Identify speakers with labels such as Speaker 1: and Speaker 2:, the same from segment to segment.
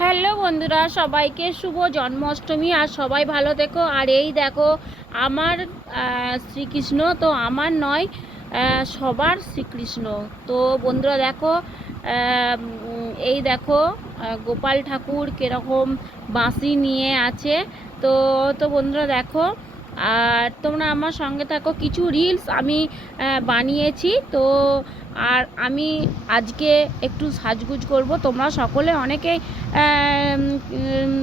Speaker 1: Hello বন্ধুরা, সবাইকে শুভ জন্মাষ্টমী আর সবাই ভালো থেকো। আর এই দেখো, আমার শ্রীকৃষ্ণ, তো আমার নয় সবার শ্রীকৃষ্ণ। তো বন্ধুরা দেখো এই দেখো গোপাল ঠাকুর কীরকম বাঁশি নিয়ে আছে। তো তো বন্ধুরা দেখো আর তোমরা আমার সঙ্গে থাকো কিছু রিলস আমি বানিয়েছি। তো আর আমি আজকে একটু সাজগুজ করব। তোমরা সকলে অনেকেই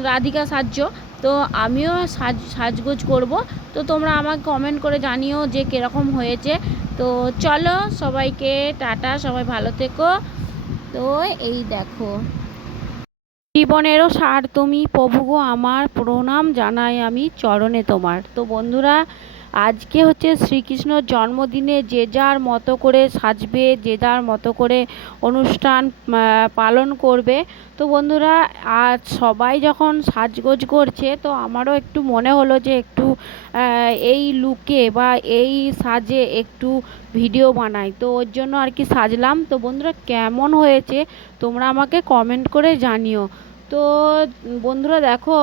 Speaker 1: রাধিকা সাজছ। তো আমিও সাজ, সাজগোজ করব। তো তোমরা আমাকে কমেন্ট করে জানিও যে কীরকম হয়েছে। তো চলো সবাইকে টাটা, সবাই ভালো থেকো। তো এই দেখো। জীবনেরও সার তুমি প্রভু গো আমার প্রণাম জানাই আমি চরণে তোমার। তো বন্ধুরা আজকে হচ্ছে শ্রীকৃষ্ণর জন্মদিনে যে যার মতো করে সাজবে, যে যার মতো করে অনুষ্ঠান পালন করবে। তো বন্ধুরা, আজ সবাই যখন সাজগোজ করছে, তো আমারও একটু মনে হলো যে একটু এই লুকে বা এই সাজে একটু ভিডিও বানাই। তো ওর জন্য আর কি সাজলাম। তো বন্ধুরা, কেমন হয়েছে তোমরা আমাকে কমেন্ট করে জানিও। তো বন্ধুরা, দেখো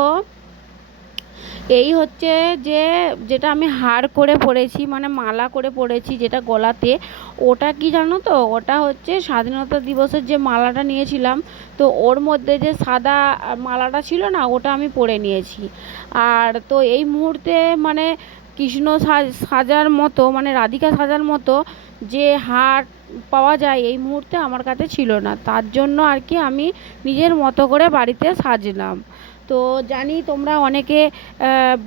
Speaker 1: এই হচ্ছে যে, যেটা আমি হার করে পরেছি মানে মালা করে পরেছি যেটা গলাতে, ওটা কি জানো তো? ওটা হচ্ছে স্বাধীনতা দিবসের যে মালাটা নিয়েছিলাম, তো ওর মধ্যে যে সাদা মালাটা ছিল না, ওটা আমি পরে নিয়েছি। আর তো এই মুহূর্তে মানে কৃষ্ণ সাজ- সাজার মতো মানে রাধিকা সাজার মতো যে হার পাওয়া যায়, এই মুহূর্তে আমার কাছে ছিল না। তার জন্য আর কি আমি নিজের মতো করে বাড়িতে সাজলাম। তো জানি তোমরা অনেকে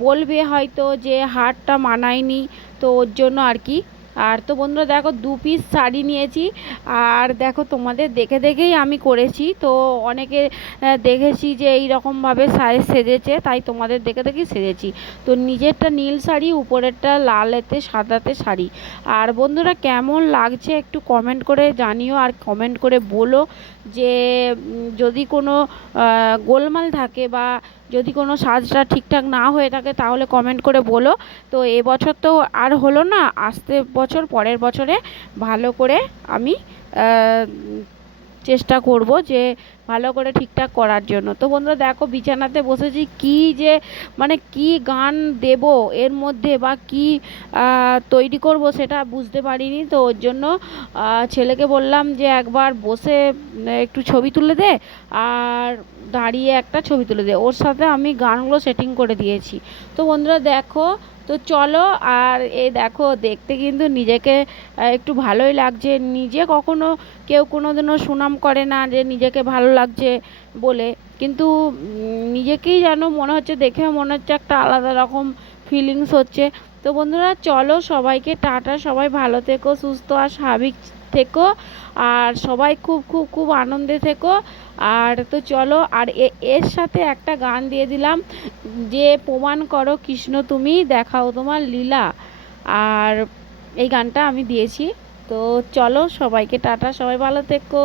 Speaker 1: বলবে হয়তো যে হারটা মানায়নি তো ওর জন্য আর কি। আর তো বন্ধুরা দেখো দু পিস শাড়ি নিয়েছি। আর দেখো তোমাদের দেখে দেখেই আমি করেছি। তো অনেকে দেখেছি যে এই রকমভাবে সাইজ সেজেছে, তাই তোমাদের দেখে দেখেই সেজেছি। তো নিজেরটা নীল শাড়ি, উপরেরটা লালেতে সাদাতে শাড়ি। আর বন্ধুরা কেমন লাগছে একটু কমেন্ট করে জানিও, আর কমেন্ট করে বলো যে যদি কোনো গোলমাল থাকে বা যদি কোনো সাজটা ঠিকঠাক না হয়ে থাকে তাহলে কমেন্ট করে বলো। তো এবছর তো আর হলো না, আসতে বছর পরের বছরে ভালো করে আমি চেষ্টা করব যে ভালো করে ঠিকঠাক করার জন্য। তো বন্ধুরা দেখো বিছানাতে বসেছি, কি যে মানে কি গান দেব এর মধ্যে বা কি তৈরি করব সেটা বুঝতে পারিনি। তো ওর জন্য ছেলেকে বললাম যে একবার বসে একটু ছবি তুলে দে আর দাঁড়িয়ে একটা ছবি তুলে দে। ওর সাথে আমি গানগুলো সেটিং করে দিয়েছি। তো বন্ধুরা দেখো তো চলো, আর এ দেখো, দেখতে কিন্তু নিজেকে একটু ভালোই লাগছে। নিজে কখনো কেউ কোনো দিনও সুনাম করে না যে নিজেকে ভালো লাগছে বলে। কিন্তু নিজেকেই যেন মনে হচ্ছে, দেখে মনে হচ্ছে একটা আলাদা রকম ফিলিংস হচ্ছে। তো বন্ধুরা, চলো সবাইকে টাটা, সবাই ভালো থেকো, সুস্থ আর স্বাভাবিক থেকো। আর সবাই খুব খুব খুব আনন্দে থেকো। আর তো চলো, আর এর সাথে একটা গান দিয়ে দিলাম, যে প্রমাণ করো কৃষ্ণ তুমি, দেখাও তোমার লীলা। আর এই গানটা আমি দিয়েছি। তো চলো, সবাইকে টাটা, সবাই ভালো থেকো।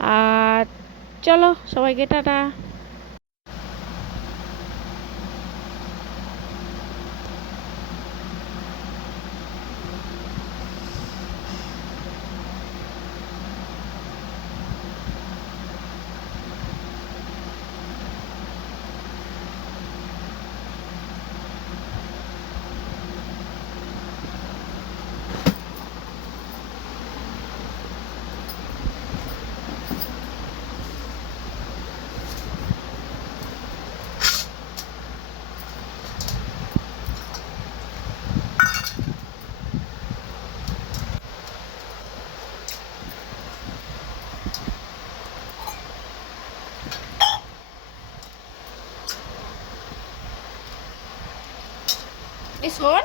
Speaker 1: আর চলো, সবাইকে টাটা। শোন